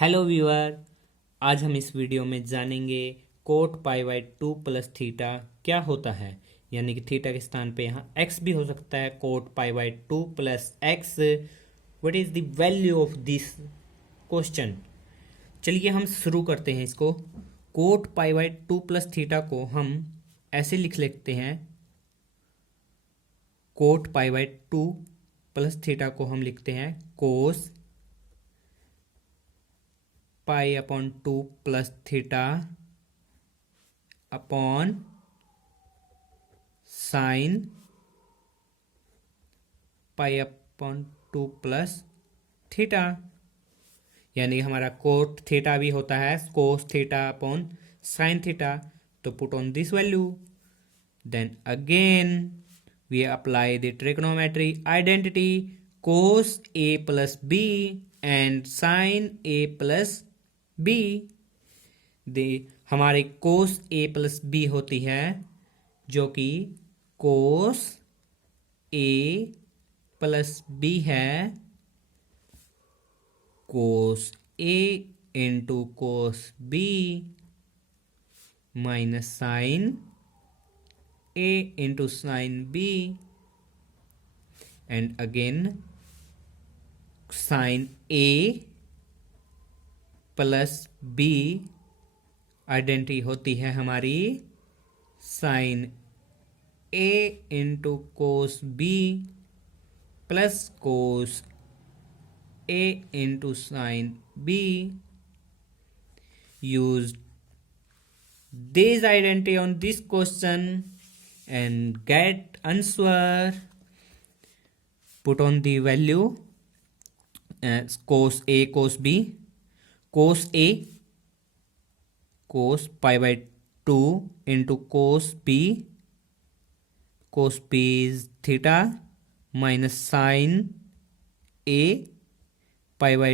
Hello viewer, आज हम इस वीडियो में जानेंगे coat pi by 2 plus theta क्या होता है। यानी कि थीटा के स्थान पे यहाँ एक्स भी हो सकता है। Cot pi by 2 plus x, what is the value of this question. चलिए हम शुरू करते हैं इसको। Cot pi by 2 plus theta को हम ऐसे लिख लेते हैं। Cot pi by 2 plus theta को हम लिखते हैं cos pi upon 2 plus theta upon sine pi upon 2 plus theta. यानी हमारा कोट थीटा भी होता है cos theta upon sine theta. तो put on this value, then again we apply the trigonometry identity cos a plus b and sin a plus b। हमारे cos a plus b होती है जो कि cos a plus b है cos a into cos b minus sin a into sin b and again sin a plus b identity होती है हमारी sin a into cos b plus cos a into sin b। use this identity on this question and get answer. Put on the value as cos a cos b, cos a cos pi by 2 into cos b is theta minus sin a pi by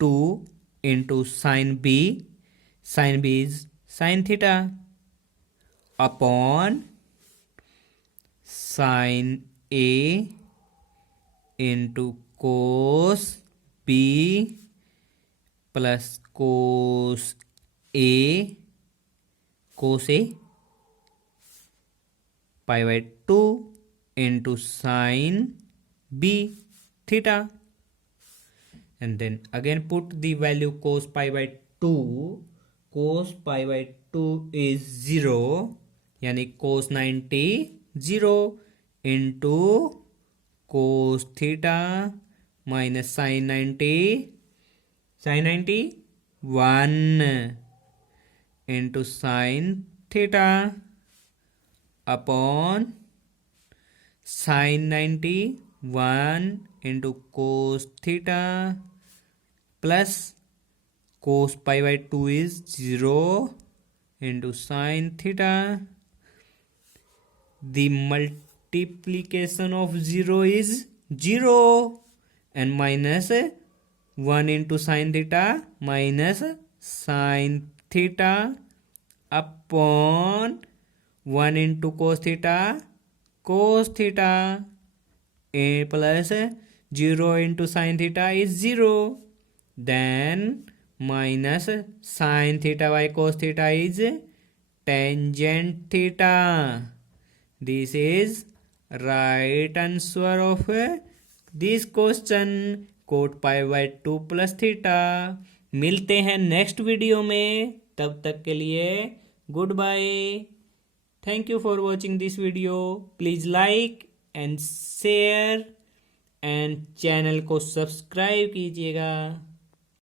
2 into sin b is sin theta upon sin a into cos b plus cos a pi by 2 into sin b theta, and then again put the value cos pi by 2। cos pi by 2 is 0, यानी cos 90 0 into cos theta minus sin 90 1 into sin theta upon sin 90 1 into cos theta plus cos pi by 2 is 0 into sin theta। The multiplication of 0 is 0 and minus 1 into sin theta minus sin theta upon 1 into cos theta a plus 0 into sin theta is 0, then minus sin theta by cos theta is tangent theta। This is right answer of this question, cot pi by 2 plus theta। मिलते हैं next video में, तब तक के लिए good bye. Thank you for watching this video. Please like and share and channel को subscribe कीजिएगा।